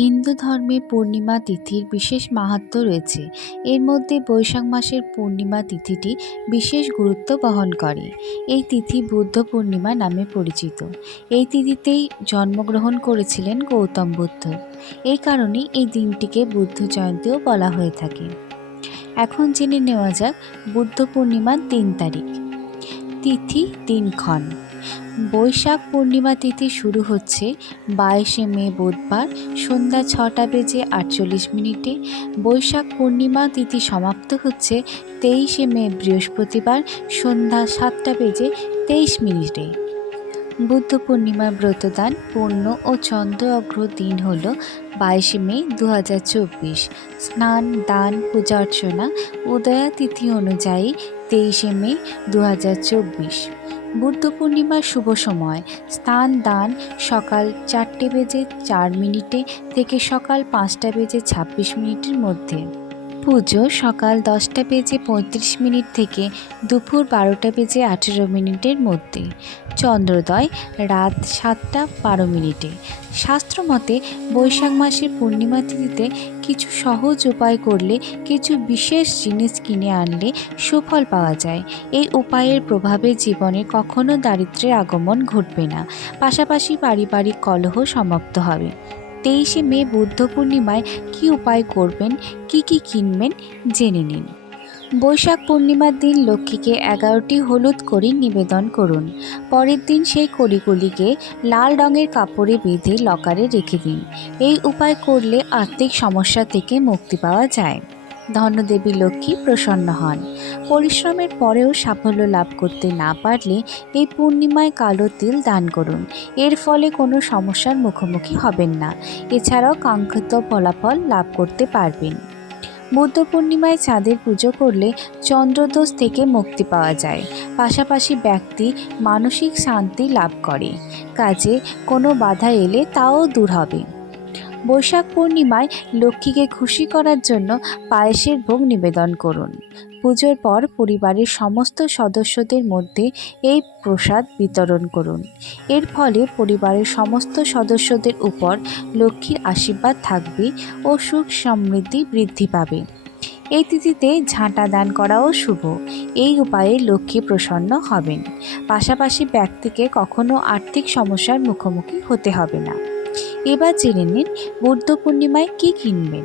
হিন্দু ধর্মে পূর্ণিমা তিথির বিশেষ মাহাত্ম্য রয়েছে। এর মধ্যে বৈশাখ মাসের পূর্ণিমা তিথিটি বিশেষ গুরুত্ব বহন করে। এই তিথি বুদ্ধ পূর্ণিমা নামে পরিচিত। এই তিথিতেই জন্মগ্রহণ করেছিলেন গৌতম বুদ্ধ। এই কারণেই এই দিনটিকে বুদ্ধ জয়ন্তীও বলা হয়ে থাকে। এখন জেনে নেওয়া যাক বুদ্ধ পূর্ণিমার তিন তারিখ। তিথি, দিনক্ষণ। বৈশাখ পূর্ণিমা তিথি শুরু হচ্ছে বাইশে মে বুধবার সন্ধ্যা ছটা বেজে আটচল্লিশ মিনিটে। বৈশাখ পূর্ণিমা তিথি সমাপ্ত হচ্ছে তেইশে মে বৃহস্পতিবার সন্ধ্যা সাতটা বেজে তেইশ মিনিটে। বুদ্ধ পূর্ণিমার ব্রতদান পূর্ণ ও চন্দ্র অগ্র দিন হল বাইশে মে দু হাজার চব্বিশ। স্নান, দান, পূজা অর্চনা উদয়া তিথি অনুযায়ী তেইশে মে দু হাজার চব্বিশ। বুদ্ধ পূর্ণিমার শুভ সময়। স্থান, দান, সকাল চারটে বেজে চার মিনিটে থেকে সকাল পাঁচটা বেজে ছাব্বিশ মিনিটের মধ্যে। পুজো সকাল দশটা বেজে পঁয়ত্রিশ মিনিট থেকে দুপুর বারোটা বেজে আঠেরো মিনিটের মধ্যে। চন্দ্রোদয়, রাত সাতটা বারো মিনিটে। শাস্ত্রমতে বৈশাখ মাসের পূর্ণিমা তিথিতে কিছু সহজ উপায় করলে কিছু বিশেষ জিনিস কিনে আনলে সুফল পাওয়া যায়। এই উপায়ের প্রভাবে জীবনে কখনো দারিদ্র্যের আগমন ঘটবে না। পাশাপাশি পারিবারিক কলহ সমাপ্ত হবে। তেইশে মে বুদ্ধ পূর্ণিমায় কী উপায় করবেন, কি কি কিনবেন, জেনে নিন। বৈশাখ পূর্ণিমার দিন লক্ষ্মীকে এগারোটি হলুদ করি নিবেদন করুন। পরের দিন সেই কড়িগুলিকে লাল রঙের কাপড়ে বেঁধে লকারে রেখে দিন। এই উপায় করলে আর্থিক সমস্যা থেকে মুক্তি পাওয়া যায়। ধনদেবী লক্ষ্মী প্রসন্ন হন। পরিশ্রমের পরেও সাফল্য লাভ করতে না পারলে এই পূর্ণিমায় কালো তিল দান করুন। এর ফলে কোনো সমস্যার মুখোমুখি হবেন না। এছাড়াও কাঙ্ক্ষিত ফলাফল লাভ করতে পারবেন। বুদ্ধ পূর্ণিমায় চাঁদের পুজো করলে চন্দ্রদোষ থেকে মুক্তি পাওয়া যায়। পাশাপাশি ব্যক্তি মানসিক শান্তি লাভ করে। কাজে কোনো বাধা এলে তাও দূর হবে। বৈশাখ পূর্ণিমায় লক্ষ্মীকে খুশি করার জন্য পায়েসের ভোগ নিবেদন করুন। পুজোর পর পরিবারের সমস্ত সদস্যদের মধ্যে এই প্রসাদ বিতরণ করুন। এর ফলে পরিবারের সমস্ত সদস্যদের উপর লক্ষ্মীর আশীর্বাদ থাকবে ও সুখ সমৃদ্ধি বৃদ্ধি পাবে। এই তিথিতে ঝাঁটা দান করাও শুভ। এই উপায়ে লক্ষ্মী প্রসন্ন হবেন। পাশাপাশি ব্যক্তিকে কখনো আর্থিক সমস্যার মুখোমুখি হতে হবে না। এবার জেনে নিন বুদ্ধ পূর্ণিমায় কী কিনবেন।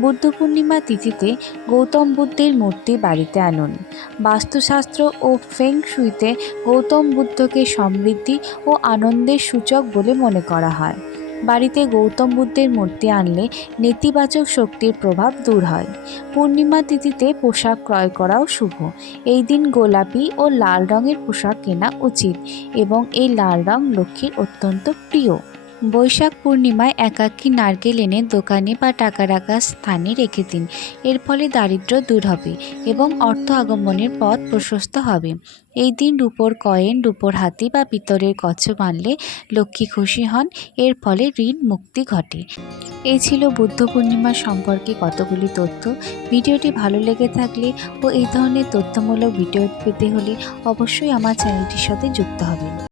বুদ্ধ পূর্ণিমা তিথিতে গৌতম বুদ্ধের মূর্তি বাড়িতে আনুন। বাস্তুশাস্ত্র ও ফেং শুইতে গৌতম বুদ্ধকে সমৃদ্ধি ও আনন্দের সূচক বলে মনে করা হয়। বাড়িতে গৌতম বুদ্ধের মূর্তি আনলে নেতিবাচক শক্তির প্রভাব দূর হয়। পূর্ণিমা তিথিতে পোশাক ক্রয় করাও শুভ। এই দিন গোলাপি ও লাল রঙের পোশাক কেনা উচিত এবং এই লাল রং লক্ষ্মীর অত্যন্ত প্রিয়। বৈশাখ পূর্ণিমায় একাকী নারকেল এনে দোকানে বা টাকা রাখার স্থানে রেখে দিন। এর ফলে দারিদ্র্য দূর হবে এবং অর্থ আগমনের পথ প্রশস্ত হবে। এই দিন রূপোর কয়েন, রূপোর হাতি বা পিতলের কচ্ছপ আনলে লক্ষ্মী খুশি হন, এর ফলে ঋণ মুক্তি ঘটে। এই ছিল বুদ্ধ পূর্ণিমা সম্পর্কে কতগুলি তথ্য। ভিডিওটি ভালো লেগে থাকলে ও এই ধরনের তথ্যমূলক ভিডিও পেতে হলে অবশ্যই আমার চ্যানেলটির সাথে যুক্ত হবেন।